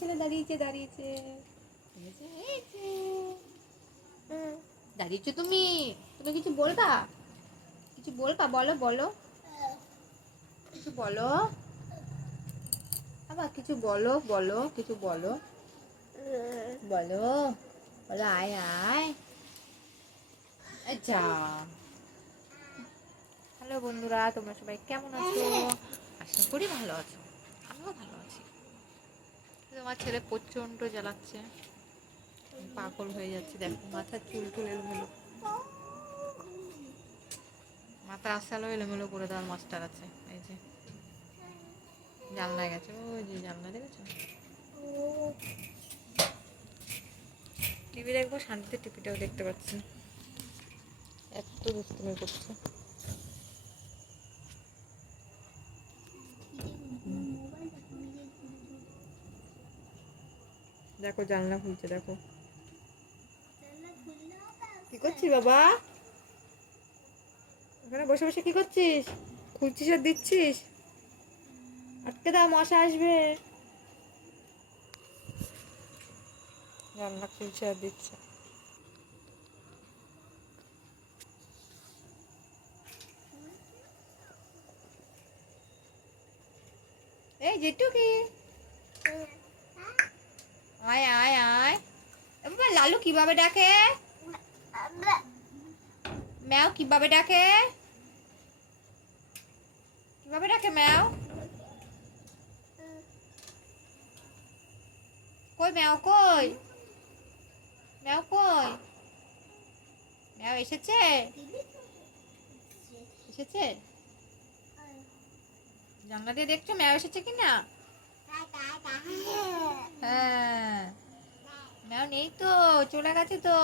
ছেলে দাঁড়িয়েছে দাঁড়িয়েছে দাঁড়িয়েছো তুমি তুমি কিছু বলবা বলো বলো কিছু বলো আবার কিছু বলো বলো কিছু বলো বলো বলো আয় আয় আচ্ছা। হ্যালো বন্ধুরা, তোমরা সবাই কেমন আছো? আশা করি ভালো আছো। আমিও ভালো আছি। তোমার ছেলে প্রচন্ড জ্বালাচ্ছে, পাগল হয়ে যাচ্ছে। দেখো মাথার চুল টুল এলোমেলো, মাথা আসালো এলোমেলো করে দেওয়ার মাস্টার আছে। এই যে জানলায় গেছে, ওই যে জানলা দেখেছো? টিভি দেখবো, শান্তিতে টিভিটাও দেখতে পাচ্ছি, এত দুষ্টুমি করছে। দেখো জানলা খুলছে, দেখো কি করছিস বাবা? ওখানে বসে বসে কি করছিস? খুলছিস আর দিচ্ছিস? আটকে দাও, মশা আসবে। জানলা খুলছে আর দিচ্ছে। এই জেঠু কি? আয় আয় আয়। বাবা লালু কিভাবে ডাকে? ম্যাও কিভাবে ডাকে? কিভাবে ডাকে ম্যাও? কই ম্যাও কই? ম্যাও কই? ম্যাও এসেছে? এসেছে? জানলা দিয়ে দেখছো ম্যাও এসেছে কিনা? হ্যাঁ, ম্যাও নেই তো, চলে গেছে তো।